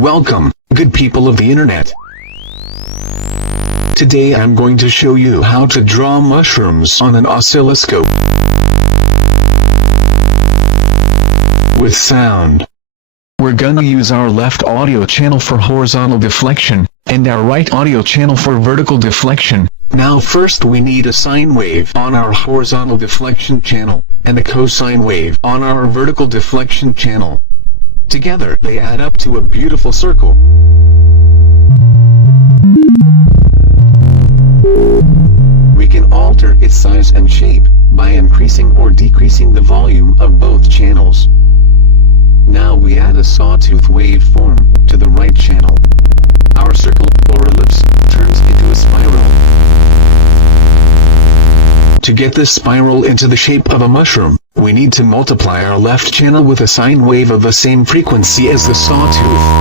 Welcome, good people of the internet. Today I'm going to show you how to draw mushrooms on an oscilloscope with sound. We're gonna use our left audio channel for horizontal deflection, and our right audio channel for vertical deflection. Now first we need a sine wave on our horizontal deflection channel, and a cosine wave on our vertical deflection channel. Together they add up to a beautiful circle. We can alter its size and shape by increasing or decreasing the volume of both channels. Now we add a sawtooth waveform to the right channel. Our circle or ellipse turns into a spiral. To get this spiral into the shape of a mushroom, we need to multiply our left channel with a sine wave of the same frequency as the sawtooth.